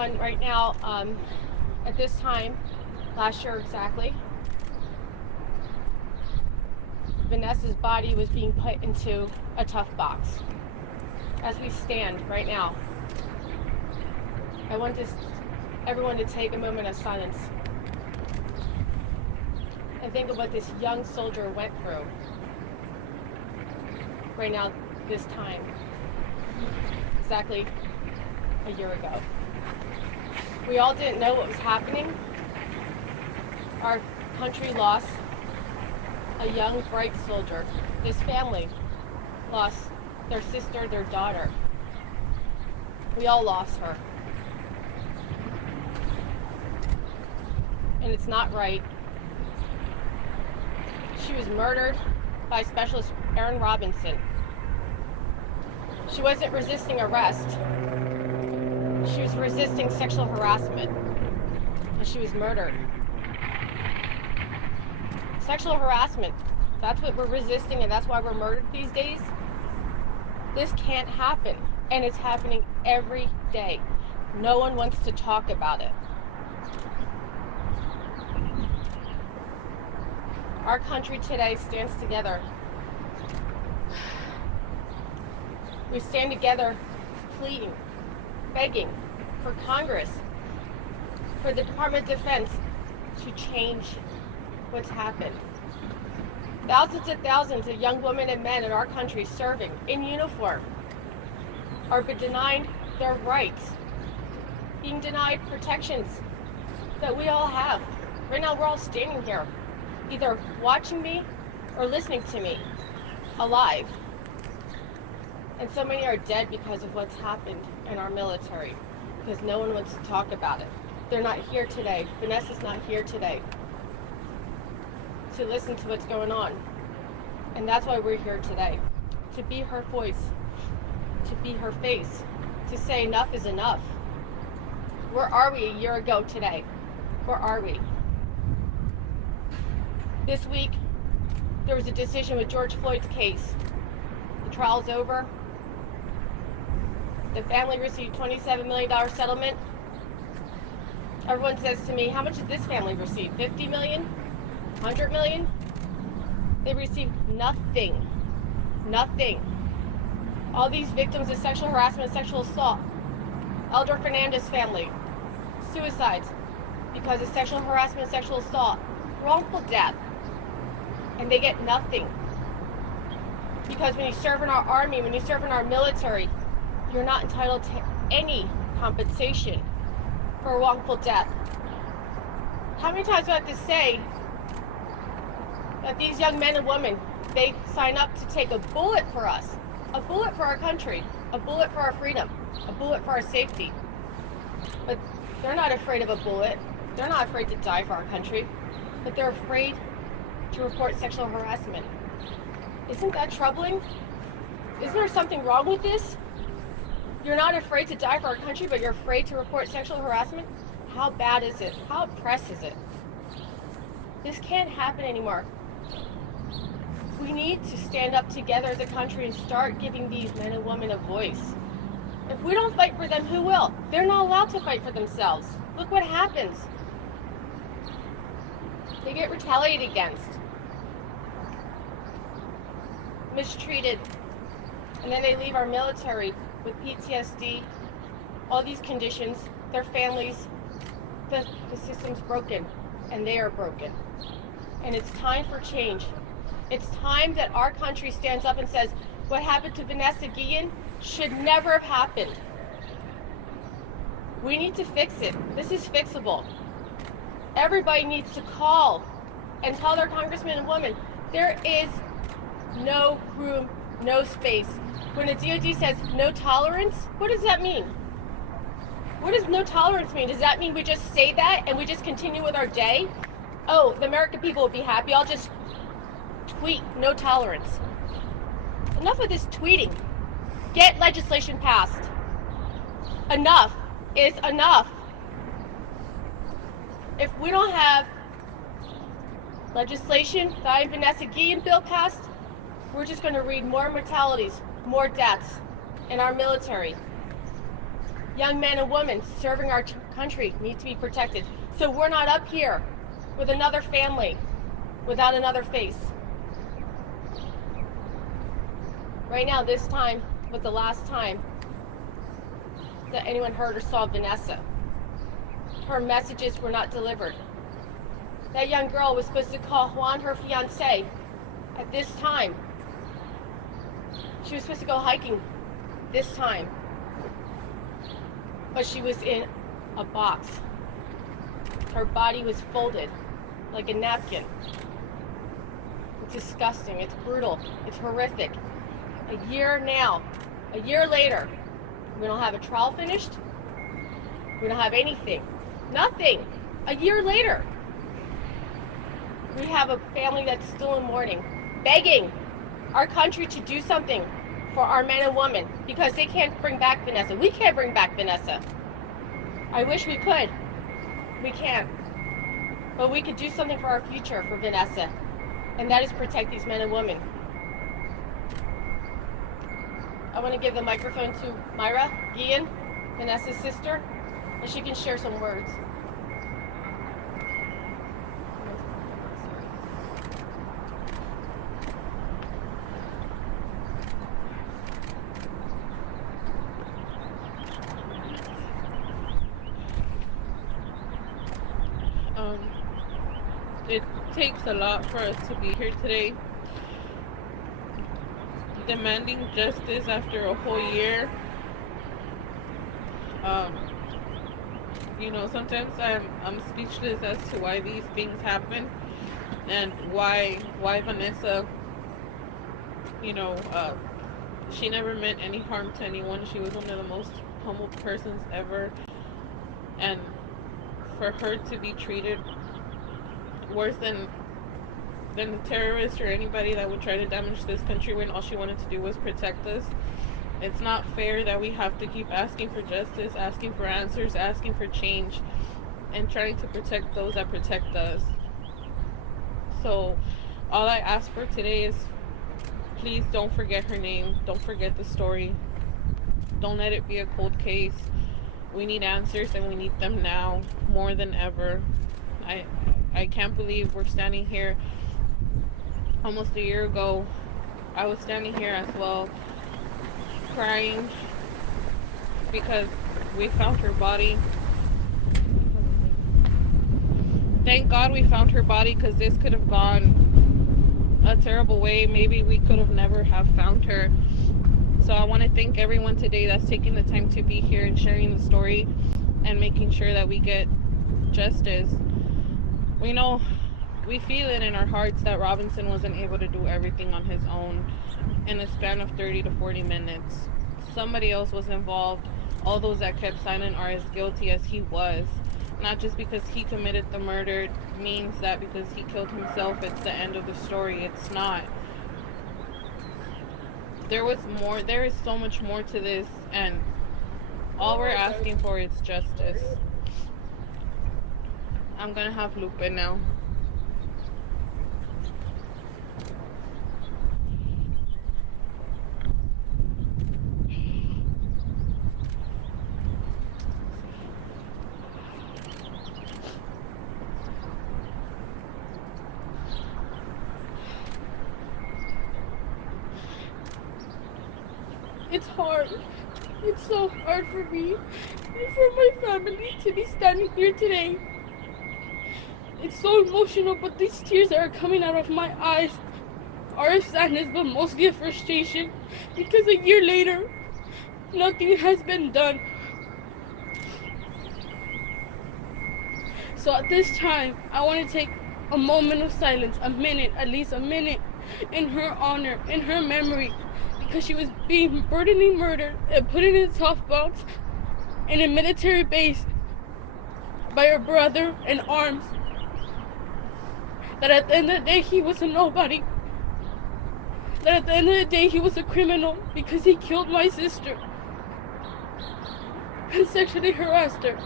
everyone right now, at this time, last year exactly, Vanessa's body was being put into a tough box. As we stand right now, I want everyone to take a moment of silence and think of what this young soldier went through right now, this time, exactly a year ago. We all didn't know what was happening. Our country lost a young, bright soldier. This family lost their sister, their daughter. We all lost her. And it's not right. She was murdered by Specialist Aaron Robinson. She wasn't resisting arrest. She was resisting sexual harassment, and she was murdered. Sexual harassment, that's what we're resisting, and that's why we're murdered these days. This can't happen, and it's happening every day. No one wants to talk about it. Our country today stands together. We stand together pleading, begging for Congress, for the Department of Defense to change what's happened. Thousands of young women and men in our country serving in uniform are being denied their rights, being denied protections that we all have. Right now we're all standing here, either watching me or listening to me, alive. And so many are dead because of what's happened in our military, because no one wants to talk about it. They're not here today. Vanessa's not here today to listen to what's going on. And that's why we're here today, to be her voice, to be her face, to say enough is enough. Where are we a year ago today? Where are we? This week, there was a decision with George Floyd's case. The trial's over. The family received $27 million settlement. Everyone says to me, how much did this family receive? 50 million? 100 million? They received nothing. Nothing. All these victims of sexual harassment and sexual assault, Elder Fernandez family, suicides because of sexual harassment and sexual assault, wrongful death, and they get nothing. Because when you serve in our army, when you serve in our military, you're not entitled to any compensation for a wrongful death. How many times do I have to say that these young men and women, they sign up to take a bullet for us, a bullet for our country, a bullet for our freedom, a bullet for our safety. But they're not afraid of a bullet. They're not afraid to die for our country, but they're afraid to report sexual harassment. Isn't that troubling? Isn't there something wrong with this? You're not afraid to die for our country, but you're afraid to report sexual harassment? How bad is it? How oppressed is it? This can't happen anymore. We need to stand up together as a country and start giving these men and women a voice. If we don't fight for them, who will? They're not allowed to fight for themselves. Look what happens. They get retaliated against, mistreated, and then they leave our military with PTSD, all these conditions, their families. The system's broken, and they are broken. And it's time for change. It's time that our country stands up and says, what happened to Vanessa Guillen should never have happened. We need to fix it. This is fixable. Everybody needs to call and tell their congressmen and women, there is no room, no space. When the DOD says no tolerance, what does that mean? What does no tolerance mean? Does that mean we just say that and we just continue with our day? Oh, the American people will be happy. I'll just tweet no tolerance. Enough of this tweeting. Get legislation passed. Enough is enough. If we don't have legislation, the Vanessa Guillen bill passed, we're just going to read more mortalities, more deaths in our military. Young men and women serving our country need to be protected. So we're not up here with another family without another face. Right now, this time was the last time that anyone heard or saw Vanessa. Her messages were not delivered. That young girl was supposed to call Juan, her fiance, at this time. She was supposed to go hiking this time. But she was in a box. Her body was folded like a napkin. It's disgusting. It's brutal. It's horrific. A year later, we don't have a trial finished. We don't have anything. Nothing. A year later, we have a family that's still in mourning, begging our country to do something for our men and women because they can't bring back Vanessa. We can't bring back Vanessa. I wish we could. We can't. But we could do something for our future for Vanessa, and that is protect these men and women. I want to give the microphone to Myra Guillen, Vanessa's sister, and she can share some words. It takes a lot for us to be here today, demanding justice after a whole year. Sometimes I'm speechless as to why these things happen and why Vanessa, she never meant any harm to anyone. She was one of the most humble persons ever, and for her to be treated worse than the terrorists or anybody that would try to damage this country when all she wanted to do was protect us. It's not fair that we have to keep asking for justice, asking for answers, asking for change, and trying to protect those that protect us. So all I ask for today is please don't forget her name. Don't forget the story. Don't let it be a cold case. We need answers, and we need them now more than ever. I can't believe we're standing here almost a year ago. I was standing here as well, crying because we found her body. Thank God we found her body, because this could have gone a terrible way. Maybe we could have never have found her. So I want to thank everyone today that's taking the time to be here and sharing the story and making sure that we get justice. We feel it in our hearts that Robinson wasn't able to do everything on his own in a span of 30 to 40 minutes. Somebody else was involved. All those that kept silent are as guilty as he was. Not just because he committed the murder means that because he killed himself, it's the end of the story. It's not. There was more. There is so much more to this, and all we're asking for is justice. I'm gonna have Lupe now. It's hard. It's so hard for me and for my family to be standing here today. It's so emotional, but these tears that are coming out of my eyes are of sadness, but mostly of frustration, because a year later, nothing has been done. So at this time, I want to take a moment of silence, a minute, at least a minute, in her honor, in her memory, because she was being brutally murdered and put in a tough box in a military base by her brother in arms. That at the end of the day, he was a nobody. That at the end of the day, he was a criminal because he killed my sister and sexually harassed her.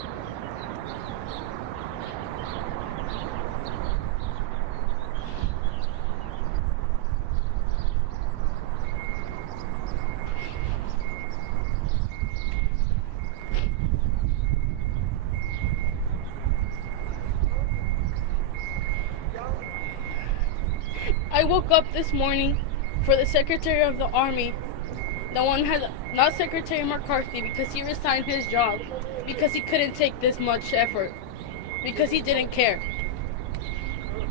I woke up this morning for the Secretary of the Army. The one has not Secretary McCarthy because he resigned his job because he couldn't take this much effort because he didn't care.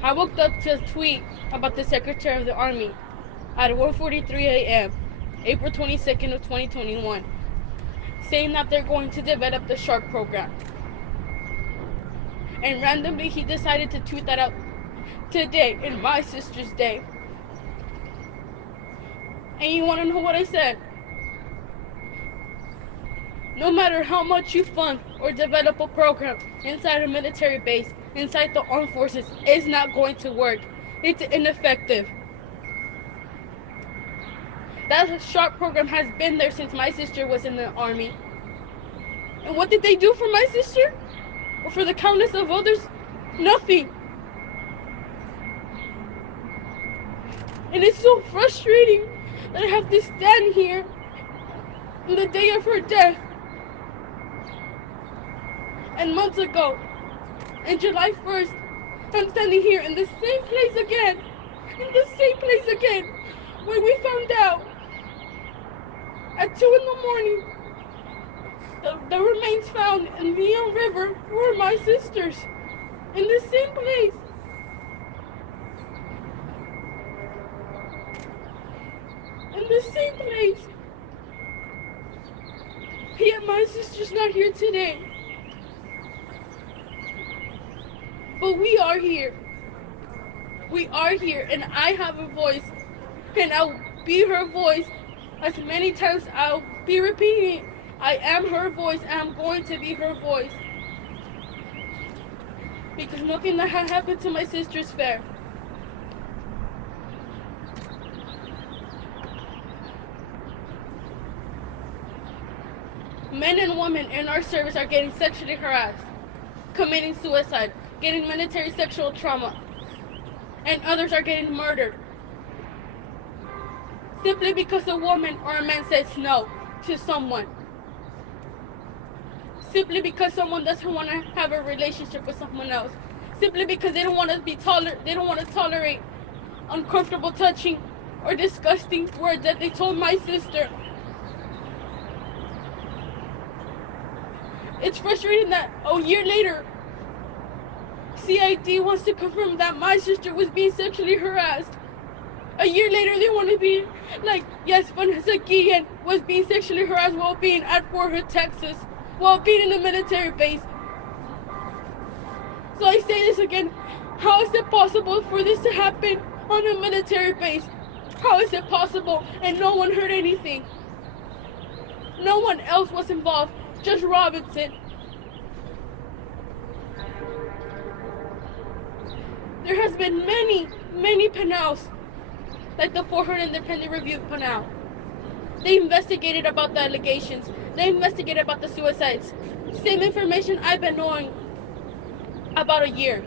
I woke up to a tweet about the Secretary of the Army at 1:43 a.m. April 22nd of 2021 saying that they're going to develop the SHARP program. And randomly he decided to tweet that out today in my sister's day. And you want to know what I said? No matter how much you fund or develop a program inside a military base, inside the armed forces, it's not going to work. It's ineffective. That SHARP program has been there since my sister was in the Army. And what did they do for my sister? Or for the countless of others? Nothing. And it's so frustrating that I have to stand here on the day of her death. And months ago, on July 1st, I'm standing here in the same place again. In the same place again. Where we found out at 2 in the morning the remains found in the river were my sister's. In the same place. In the same place. Yet my sister's not here today. But we are here. We are here, and I have a voice, and I'll be her voice as many times I'll be repeating. I am her voice, and I'm going to be her voice. Because nothing that had happened to my sister is fair. Men and women in our service are getting sexually harassed, committing suicide, getting military sexual trauma, and others are getting murdered. Simply because a woman or a man says no to someone. Simply because someone doesn't want to have a relationship with someone else. Simply because they don't want to they don't want to tolerate uncomfortable touching or disgusting words that they told my sister. It's frustrating that a year later, CID wants to confirm that my sister was being sexually harassed. A year later, they want to be like, yes, Vanessa Guillen was being sexually harassed while being at Fort Hood, Texas, while being in a military base. So I say this again, how is it possible for this to happen on a military base? How is it possible? And no one heard anything. No one else was involved, just Robinson. There has been many panels, like the Fort Hood Independent Review panel. They investigated about the allegations. They investigated about the suicides. Same information I've been knowing about a year.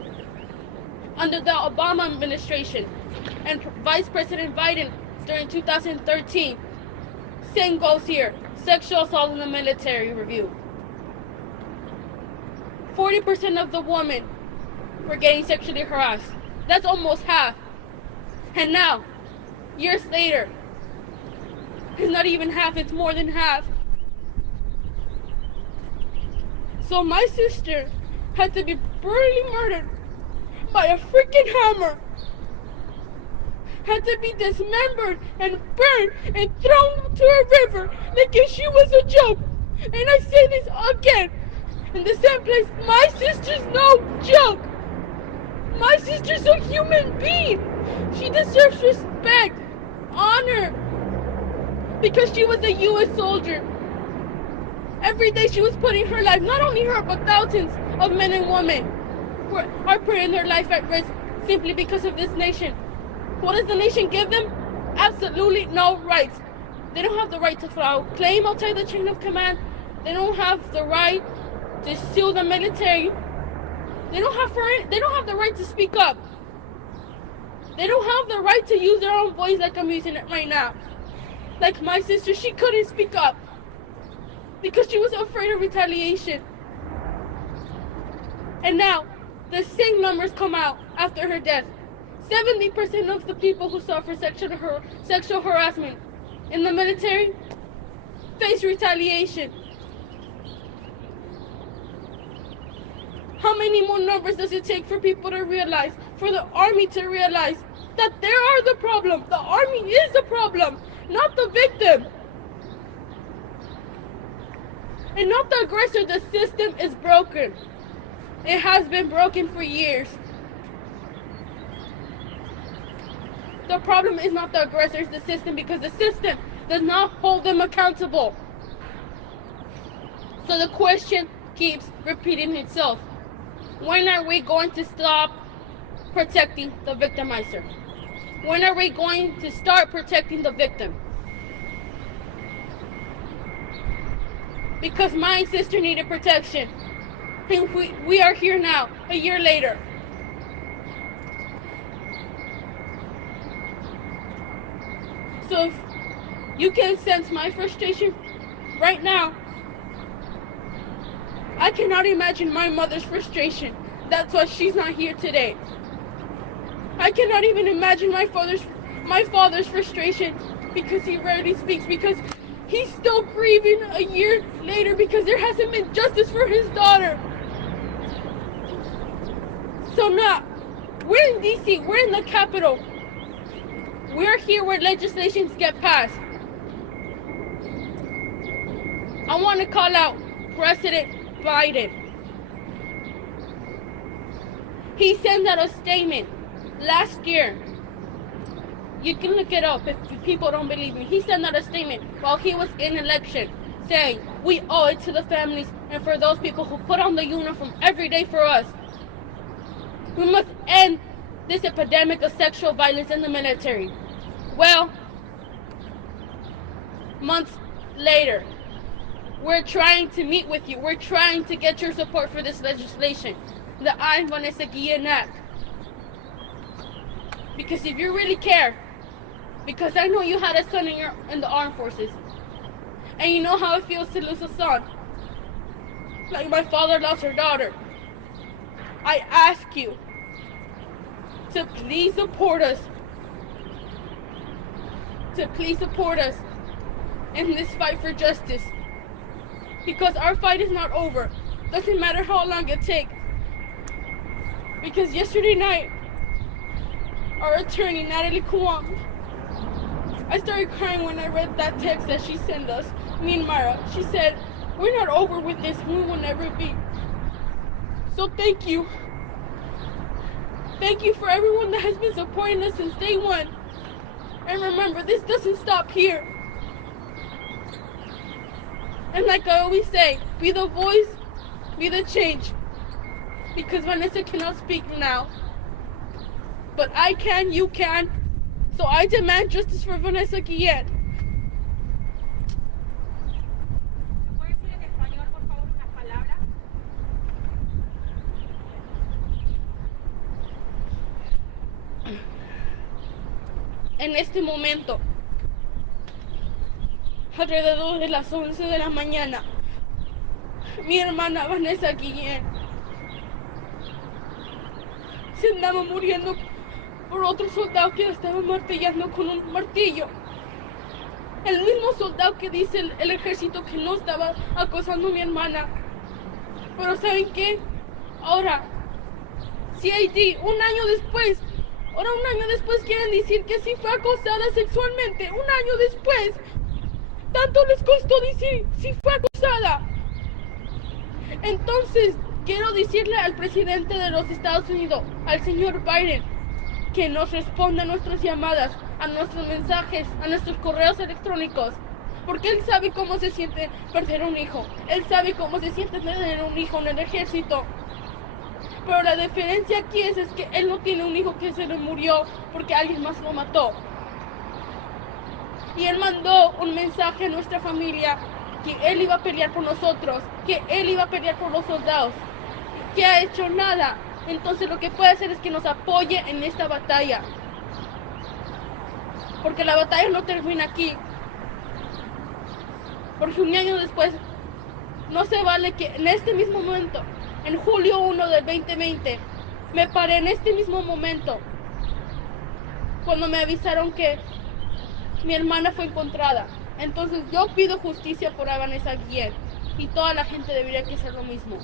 Under the Obama administration and Vice President Biden during 2013, same goes here. Sexual assault in the military review. 40% of the women were getting sexually harassed. That's almost half. And now, years later, it's not even half, it's more than half. So my sister had to be brutally murdered by a freaking hammer. Had to be dismembered and burned and thrown to a river like if she was a joke. And I say this again. In the same place, my sister's no joke. My sister's a human being. She deserves respect, honor, because she was a U.S. soldier. Every day she was putting her life, not only her, but thousands of men and women are putting their life at risk simply because of this nation. What does the nation give them? Absolutely no rights. They don't have the right to file claim outside the chain of command. They don't have the right to sue the military. They don't have the right to speak up. They don't have the right to use their own voice like I'm using it right now. Like my sister, she couldn't speak up because she was afraid of retaliation. And now, the same numbers come out after her death. 70% of the people who suffer sexual harassment in the military face retaliation. How many more numbers does it take for people to realize, for the army to realize that they are the problem? The army is the problem, not the victim. And not the aggressor. The system is broken. It has been broken for years. The problem is not the aggressor, it's the system, because the system does not hold them accountable. So the question keeps repeating itself. When are we going to stop protecting the victimizer? When are we going to start protecting the victim? Because my sister needed protection. And we are here now, a year later. So if you can sense my frustration right now, I cannot imagine my mother's frustration. That's why she's not here today. I cannot even imagine my father's frustration, because he rarely speaks, because he's still grieving a year later because there hasn't been justice for his daughter. So now, we're in DC, we're in the Capitol. We're here where legislations get passed. I want to call out President Biden. He sent out a statement last year. You can look it up if people don't believe me. He sent out a statement while he was in election saying, we owe it to the families and for those people who put on the uniform every day for us. We must end this epidemic of sexual violence in the military. Well, months later, we're trying to meet with you. We're trying to get your support for this legislation, the I'm Vanessa Guillen Act. Because if you really care, because I know you had a son in the armed forces, and you know how it feels to lose a son, like my father lost her daughter, I ask you to please support us. To please support us in this fight for justice. Because our fight is not over. Doesn't matter how long it takes. Because yesterday night, our attorney, Natalie Kuang, I started crying when I read that text that she sent us, me and Mara. She said, we're not over with this, we will never be. So thank you. Thank you for everyone that has been supporting us since day one. And remember, this doesn't stop here. And like I always say, be the voice, be the change. Because Vanessa cannot speak now. But I can, you can. So I demand justice for Vanessa Guillen. En este momento, alrededor de las 11 de la mañana, mi hermana Vanessa Guillen se andaba muriendo por otro soldado que la estaba martillando con un martillo. El mismo soldado que dice el ejército que no estaba acosando a mi hermana. Pero ¿saben qué? Ahora, CID, un año después quieren decir que sí fue acosada sexualmente. Un año después, tanto les costó decir si fue acosada. Entonces, quiero decirle al presidente de los Estados Unidos, al señor Biden, que nos responda a nuestras llamadas, a nuestros mensajes, a nuestros correos electrónicos. Porque él sabe cómo se siente perder un hijo. Él sabe cómo se siente tener un hijo en el ejército. Pero la diferencia aquí es que él no tiene un hijo que se le murió porque alguien más lo mató. Y él mandó un mensaje a nuestra familia que él iba a pelear por nosotros, que él iba a pelear por los soldados. ¿Qué ha hecho? Nada. Entonces lo que puede hacer es que nos apoye en esta batalla. Porque la batalla no termina aquí. Porque un año después no se vale que en este mismo momento, en julio 1 del 2020, me paré en este mismo momento cuando me avisaron que mi hermana fue encontrada. Entonces yo pido justicia por Vanessa Guillen y toda la gente debería que hacer lo mismo.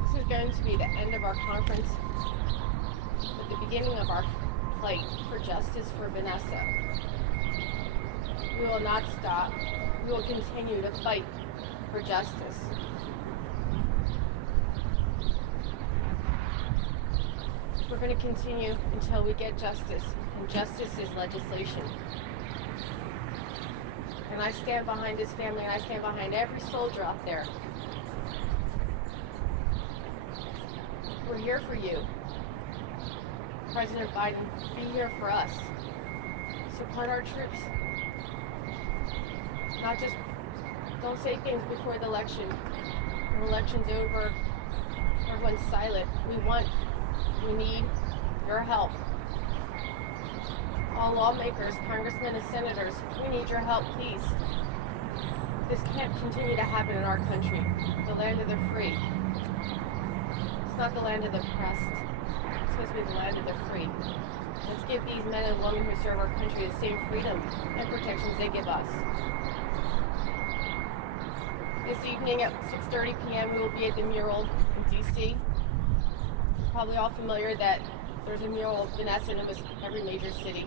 This is going to be the end of our conference, but the beginning of our fight for justice for Vanessa. We will not stop. We will continue to fight for justice. We're going to continue until we get justice, and justice is legislation. And I stand behind this family, and I stand behind every soldier out there. We're here for you. President Biden, be here for us. Support our troops. Not just, don't say things before the election. When the election's over, everyone's silent. We need your help. All lawmakers, congressmen and senators, we need your help, please. This can't continue to happen in our country, the land of the free. It's not the land of the oppressed. It's supposed to be the land of the free. Let's give these men and women who serve our country the same freedom and protections they give us. This evening at 6:30 p.m. we will be at the mural in D.C. Probably all familiar that there's a mural of Vanessa in almost every major city.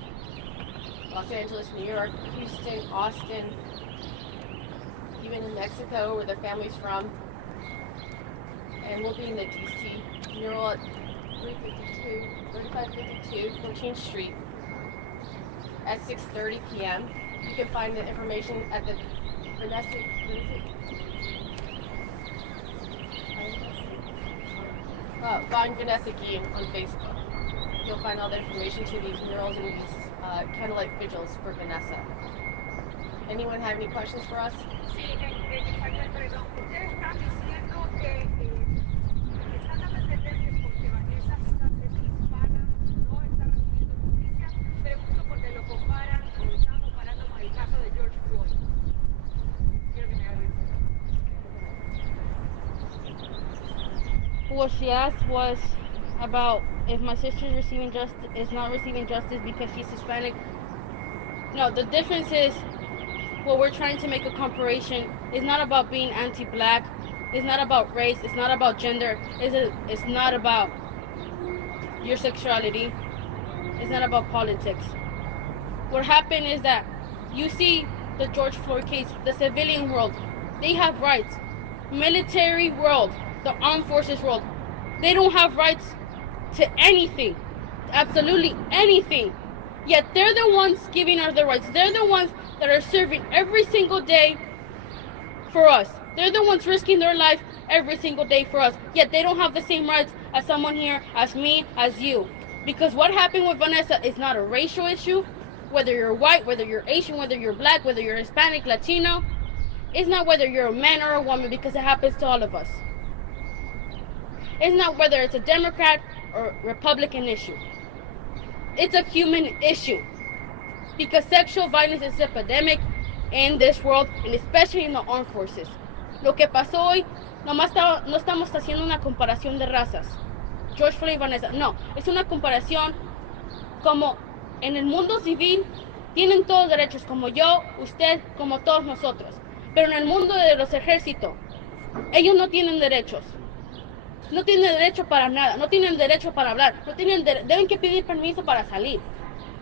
Los Angeles, New York, Houston, Austin, even in Mexico where the family's from. And we'll be in the D.C. mural at 3552 14th Street at 6:30 p.m. You can find the information at the Vanessa, what is it? Find Vanessa Guillen on Facebook. You'll find all the information to these murals and these candlelight vigils for Vanessa. Anyone have any questions for us? Sí, en español, perdón. Ustedes están diciendo que están dando a entender que porque Vanessa es hispana no está recibiendo justicia. Pregunto porque lo comparan o lo están comparando con el caso de George Floyd. Quiero que me hagan eso. What she asked was about if my sister is not receiving justice because she's Hispanic. No, the difference is what we're trying to make a comparison is not about being anti-black, it's not about race, it's not about gender, it's not about your sexuality, it's not about politics. What happened is that you see the George Floyd case, the civilian world, they have rights. Military world, the armed forces world, they don't have rights to anything, absolutely anything. Yet they're the ones giving us the rights. They're the ones that are serving every single day for us. They're the ones risking their life every single day for us. Yet they don't have the same rights as someone here, as me, as you. Because what happened with Vanessa is not a racial issue. Whether you're white, whether you're Asian, whether you're black, whether you're Hispanic, Latino, it's not whether you're a man or a woman, because it happens to all of us. It's not whether it's a Democrat or Republican issue. It's a human issue. Because sexual violence is an epidemic in this world, and especially in the armed forces. Lo que pasó hoy, no estamos haciendo una comparación de razas. George Floyd y Vanessa, no, es una comparación como en el mundo civil tienen todos derechos, como yo, usted, como todos nosotros. Pero en el mundo de los ejércitos, ellos no tienen derechos. No tienen derecho para nada, no tienen derecho para hablar, deben que pedir permiso para salir.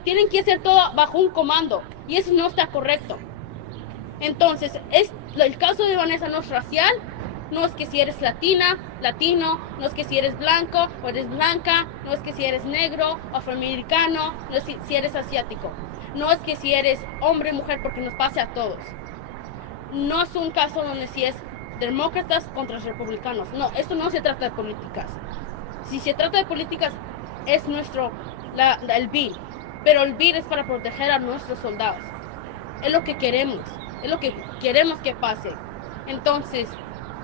Tienen que hacer todo bajo un comando, y eso no está correcto. Entonces, el caso de Vanessa no es racial, no es que si eres latina, latino, no es que si eres blanco o eres blanca, no es que si eres negro, afroamericano, no es si eres asiático, no es que si eres hombre o mujer, porque nos pase a todos. No es un caso donde si es demócratas contra republicanos, no, esto no se trata de políticas. Si se trata de políticas, es el bill, pero el bill es para proteger a nuestros soldados. Es lo que queremos que pase. Entonces,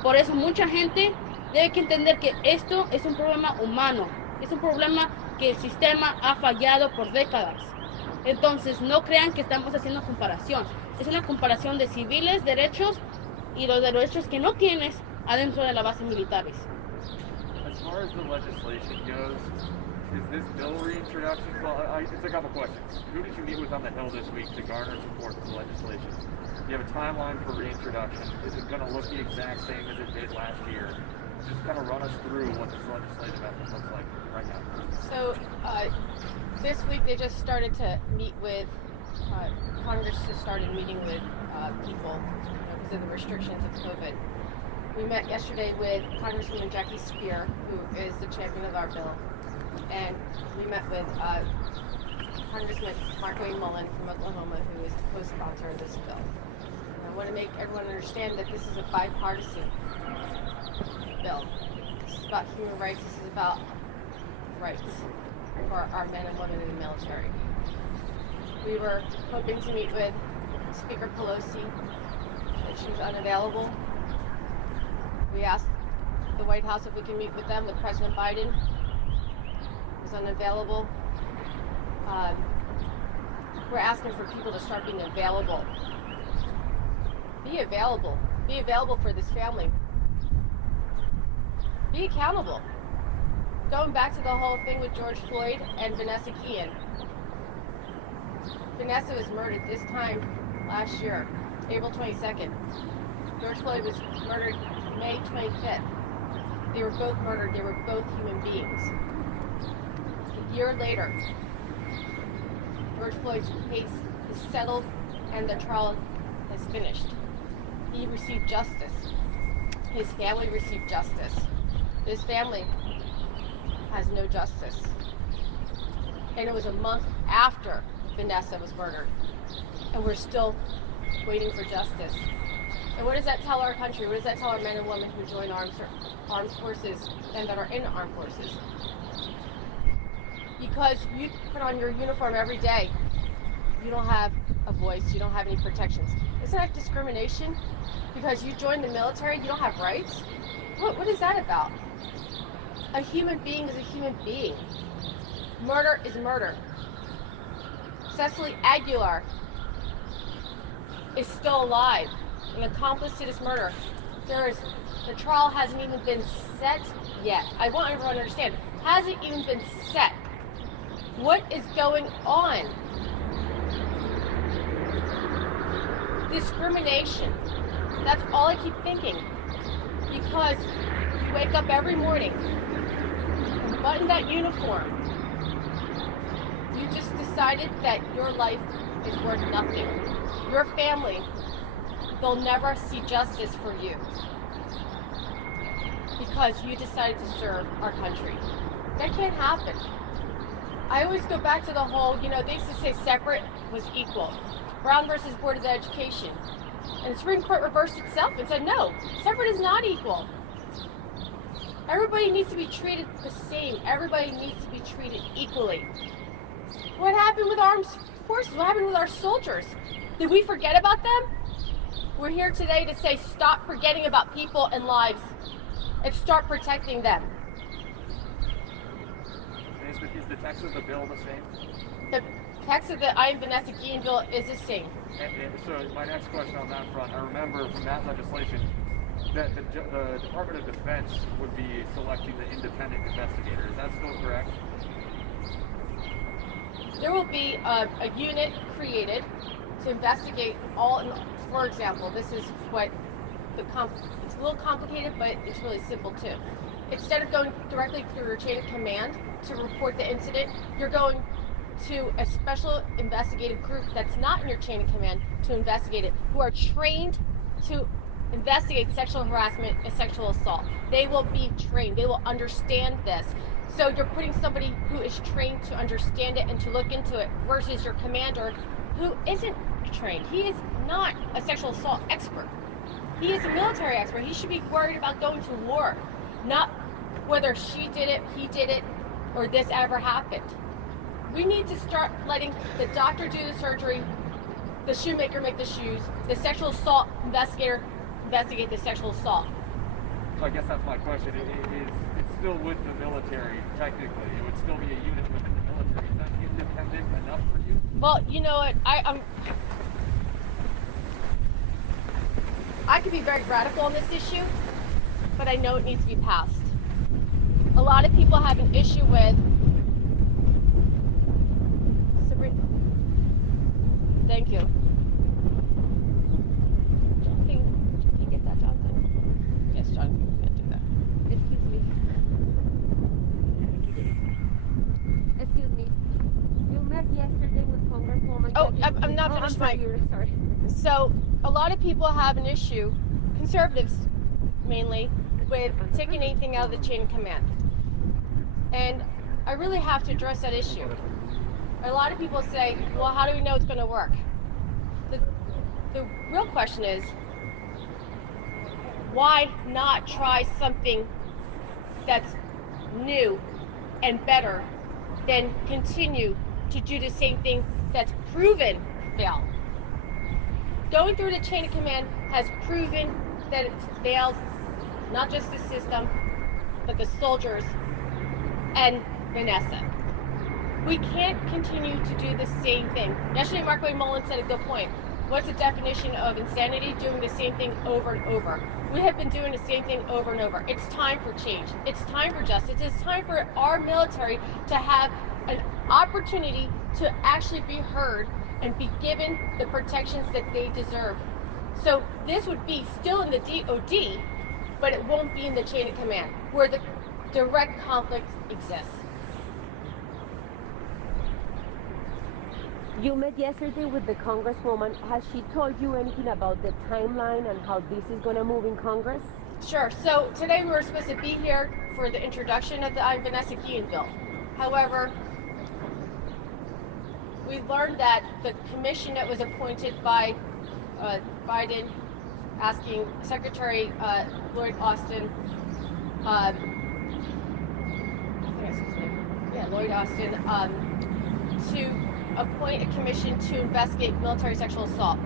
por eso mucha gente debe que entender que esto es un problema humano, es un problema que el sistema ha fallado por décadas. Entonces, no crean que estamos haciendo comparación. Es una comparación de civiles, derechos y los derechos que no tienes adentro de las bases militares. far as the legislation goes, is this bill reintroduction? Well, it's a couple questions. Who did you meet with on the Hill this week to garner support for the legislation? Do you have a timeline for reintroduction? Is it going to look the exact same as it did last year? Just kind of run us through what this legislative effort looks like right now. So this week they just started to meet with, Congress just started meeting with people because of the restrictions of COVID. We met yesterday with Congresswoman Jackie Spear, who is the champion of our bill, and we met with Congressman Marco Mullen from Oklahoma, who is the co-sponsor of this bill. And I want to make everyone understand that this is a bipartisan bill. This is about human rights. This is about rights for our men and women in the military. We were hoping to meet with Speaker Pelosi, but she was unavailable. We asked the White House if we can meet with them. The President Biden was unavailable. We're asking for people to start being available. Be available. Be available for this family. Be accountable. Going back to the whole thing with George Floyd and Vanessa Guillen. Vanessa was murdered this time last year, April 22nd. George Floyd was murdered May 25th. They were both murdered. They were both human beings. A year later, George Floyd's case is settled and the trial is finished. He received justice. His family received justice. This family has no justice. And it was a month after Vanessa was murdered. And we're still waiting for justice. And what does that tell our country? What does that tell our men and women who join armed forces and that are in armed forces? Because you put on your uniform every day, you don't have a voice, you don't have any protections. Isn't that discrimination? Because you joined the military, you don't have rights? What is that about? A human being is a human being. Murder is murder. Cecily Aguilar is still alive, an accomplice to this murder. The trial hasn't even been set yet. I want everyone to understand, hasn't even been set. What is going on? Discrimination. That's all I keep thinking. Because you wake up every morning and button that uniform. You just decided that your life is worth nothing. Your family, they'll never see justice for you. Because you decided to serve our country. That can't happen. I always go back to the whole, they used to say separate was equal. Brown versus Board of Education. And the Supreme Court reversed itself and said, no, separate is not equal. Everybody needs to be treated the same. Everybody needs to be treated equally. What happened with armed forces? What happened with our soldiers? Did we forget about them? We're here today to say stop forgetting about people and lives and start protecting them. Is the text of the bill the same? The text of the I Am Vanessa Guillen bill is the same. And so my next question on that front, I remember from that legislation that the Department of Defense would be selecting the independent investigator. Is that still correct? There will be a unit created to investigate all, for example, this is what it's a little complicated, but it's really simple too. Instead of going directly through your chain of command to report the incident, you're going to a special investigative group that's not in your chain of command to investigate it, who are trained to investigate sexual harassment and sexual assault. They will be trained. They will understand this. So you're putting somebody who is trained to understand it and to look into it versus your commander who isn't trained. He is not a sexual assault expert. He is a military expert. He should be worried about going to war, not whether she did it, he did it, or this ever happened. We need to start letting the doctor do the surgery, the shoemaker make the shoes, the sexual assault investigator investigate the sexual assault. So I guess that's my question. It's still with the military, technically. It would still be a unit within the military. Is that independent enough for you? Well, you know what? I could be very radical on this issue, but I know it needs to be passed. a lot of people have an issue with. Sabrina, thank you. Jonathan, can you get that, Jonathan? Yes, Jonathan can do that. Excuse me. Excuse me. You met yesterday with Congresswoman. Oh, Jackie- I'm not I'm finished sorry, my. you're sorry. So, a lot of people have an issue, conservatives mainly, with taking anything out of the chain of command. And I really have to address that issue. A lot of people say, well, how do we know it's going to work? The real question is, why not try something that's new and better than continue to do the same thing that's proven failed? Going through the chain of command has proven that it's failed, not just the system, but the soldiers and Vanessa. We can't continue to do the same thing. Yesterday, Mark Wayne Mullen said a good point. What's the definition of insanity? Doing the same thing over and over. We have been doing the same thing over and over. It's time for change. It's time for justice. It's time for our military to have an opportunity to actually be heard and be given the protections that they deserve. So this would be still in the DOD, but it won't be in the chain of command, where the direct conflict exists. You met yesterday with the Congresswoman. Has she told you anything about the timeline and how this is going to move in Congress? Sure. So today we were supposed to be here for the introduction of the Vanessa Guillen bill. However, we learned that the commission that was appointed by Biden, asking Secretary Lloyd Austin, I think that's his name. Yeah, Lloyd Austin, to appoint a commission to investigate military sexual assault.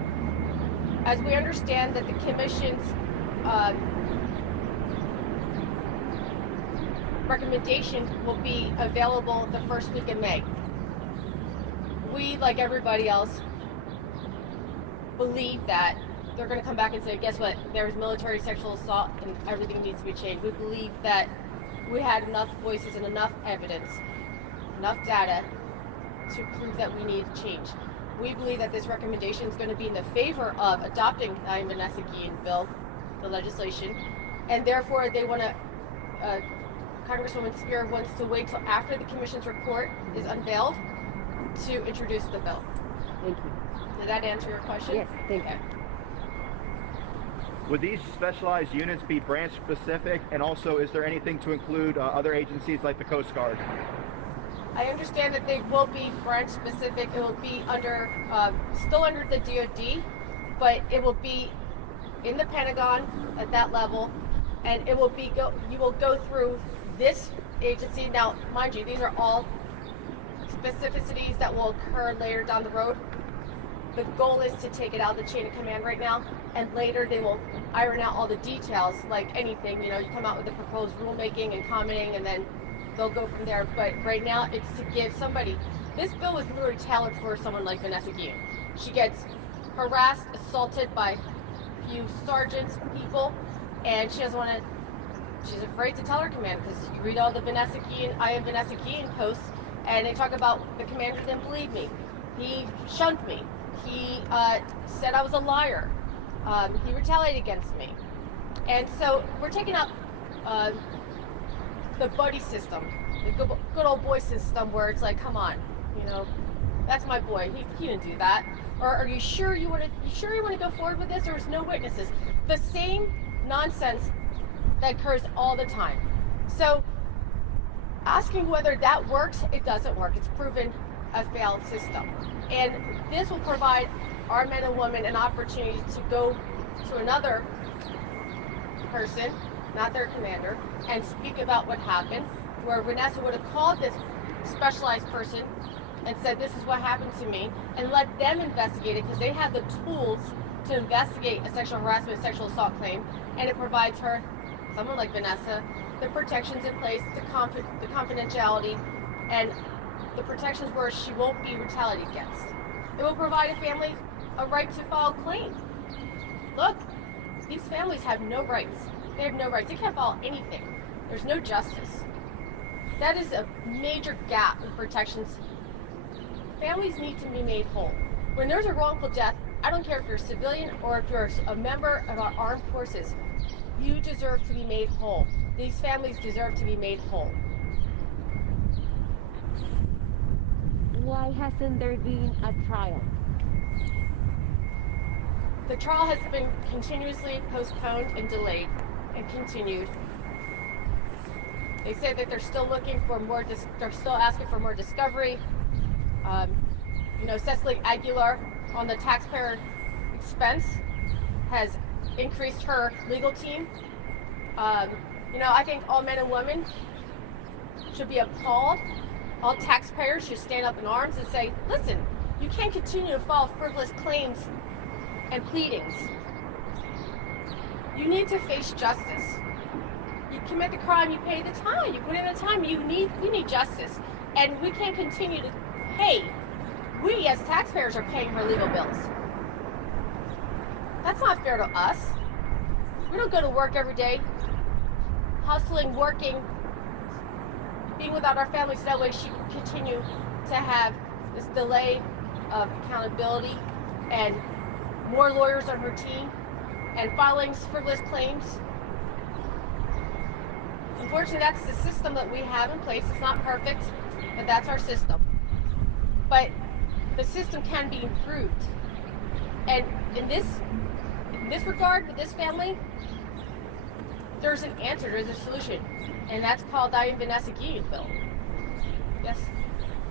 As we understand that the commission's recommendation will be available the first week of May. We, like everybody else, believe that they're going to come back and say, guess what, there was military sexual assault and everything needs to be changed. We believe that we had enough voices and enough evidence, enough data to prove that we need change. We believe that this recommendation is going to be in the favor of adopting the Vanessa Guillen bill, the legislation, and therefore they want to, Congresswoman Spear wants to wait till after the commission's report is unveiled to introduce the bill. Thank you. Did that answer your question? Yes, thank you. Would these specialized units be branch specific, and also is there anything to include other agencies like the Coast Guard? I understand that they will be branch specific. It will be under, still under the DOD, but it will be in the Pentagon at that level, and it will be you will go through this agency. Now, mind you, these are all specificities that will occur later down the road. The goal is to take it out of the chain of command right now, and later they will iron out all the details, like anything. You know, you come out with the proposed rulemaking and commenting, and then they'll go from there. But right now, it's to give somebody. This bill was literally tailored for someone like Vanessa Guillen. She gets harassed, assaulted by a few sergeants, people, and she doesn't want to. She's afraid to tell her commander, because you read all the Vanessa Guillen, I am Vanessa Guillen posts, and they talk about the commander didn't believe me. He shunned me. He said I was a liar. He retaliated against me. And so we're taking out the buddy system, the good old boy system, where it's like, come on, you know, that's my boy. He didn't do that. Or are you sure you want to go forward with this? There's no witnesses. The same nonsense that occurs all the time. So asking whether that works, it doesn't work. It's proven a failed system. And this will provide our men and women an opportunity to go to another person, not their commander, and speak about what happened, where Vanessa would have called this specialized person and said, this is what happened to me, and let them investigate it, because they have the tools to investigate a sexual harassment, sexual assault claim, and it provides her, someone like Vanessa, the protections in place, the confidentiality, and the protections where she won't be retaliated against. It will provide a family a right to file a claim. Look, these families have no rights. They have no rights. They can't file anything. There's no justice. That is a major gap in protections. Families need to be made whole. When there's a wrongful death, I don't care if you're a civilian or if you're a member of our armed forces, you deserve to be made whole. These families deserve to be made whole. Why hasn't there been a trial? The trial has been continuously postponed and delayed and continued. They say that they're still looking for more, they're still asking for more discovery. Cecily Aguilar, on the taxpayer expense, has increased her legal team. I think all men and women should be appalled. All taxpayers should stand up in arms and say, listen, you can't continue to file frivolous claims and pleadings. You need to face justice. You commit the crime, you pay the time. You put in the time, we need justice. And we can't continue to pay. We as taxpayers are paying her legal bills. That's not fair to us. We don't go to work every day, hustling, working, being without our families, so that way she can continue to have this delay of accountability and more lawyers on her team and filing frivolous claims. Unfortunately, that's the system that we have in place. It's not perfect, but that's our system. But the system can be improved. And in this regard, with this family, there's an answer, there's a solution. And that's called the Vanessa Guillen bill. Yes?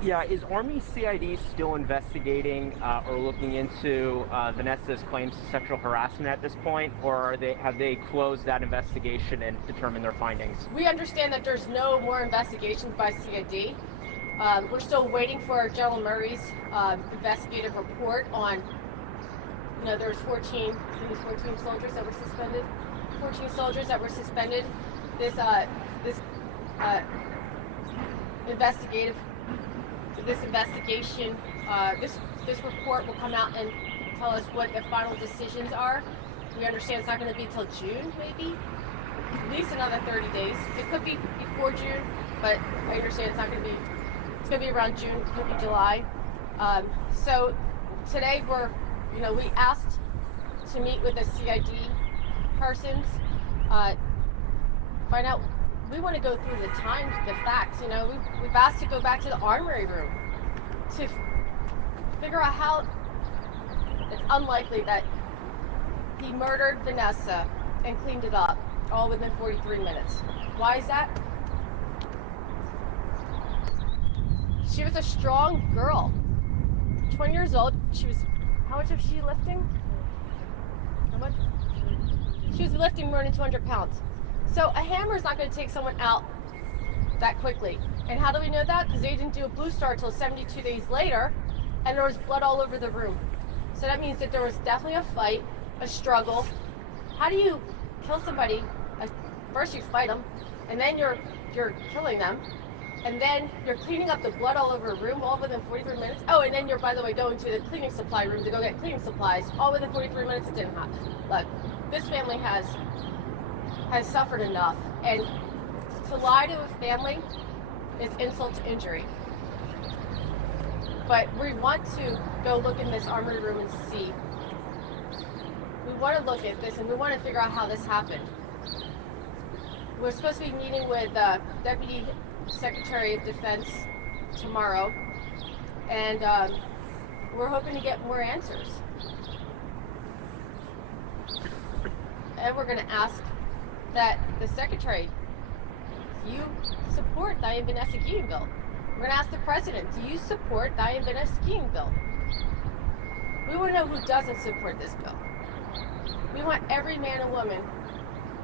Yeah, is Army CID still investigating or looking into Vanessa's claims to sexual harassment at this point, or have they closed that investigation and determined their findings? We understand that there's no more investigations by CID. We're still waiting for General Murray's investigative report on, there's 14 soldiers that were suspended. 14 soldiers that were suspended. This report will come out and tell us what the final decisions are. We understand it's not going to be until June, maybe, at least another 30 days. It could be before June, but I understand it's going to be around June, it could be July. So today we asked to meet with the CID persons, find out. We want to go through the facts. We've asked to go back to the armory room to figure out how it's unlikely that he murdered Vanessa and cleaned it up all within 43 minutes. Why is that? She was a strong girl, 20 years old. How much was she lifting? How much? She was lifting more than 200 pounds. So a hammer is not going to take someone out that quickly. And how do we know that? Because they didn't do a blue star until 72 days later, and there was blood all over the room. So that means that there was definitely a fight, a struggle. How do you kill somebody? First you fight them, and then you're killing them, and then you're cleaning up the blood all over a room all within 43 minutes. Oh, and then you're, by the way, going to the cleaning supply room to go get cleaning supplies all within 43 minutes. It didn't happen. Look, this family has suffered enough, and to lie to a family is insult to injury. But we want to go look in this armory room and see. We want to look at this, and we want to figure out how this happened. We're supposed to be meeting with Deputy Secretary of Defense tomorrow, and we're hoping to get more answers. And we're going to ask that the Secretary, do you support the Vanessa Guillen bill? We're going to ask the President, do you support the Vanessa Guillen bill? We want to know who doesn't support this bill. We want every man and woman,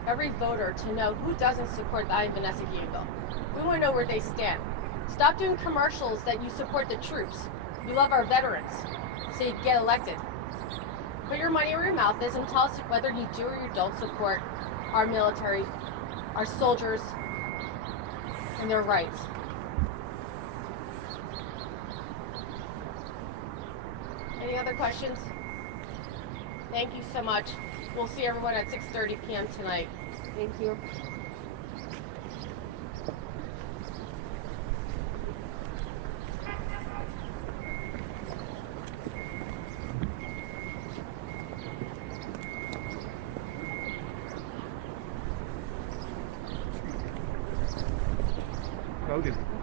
every voter to know who doesn't support the Vanessa Guillen bill. We want to know where they stand. Stop doing commercials that you support the troops. You love our veterans, so you get elected. Put your money where your mouth is and tell us whether you do or you don't support our military, our soldiers, and their rights. Any other questions? Thank you so much. We'll see everyone at 6:30 p.m. tonight. Thank you. Hogan.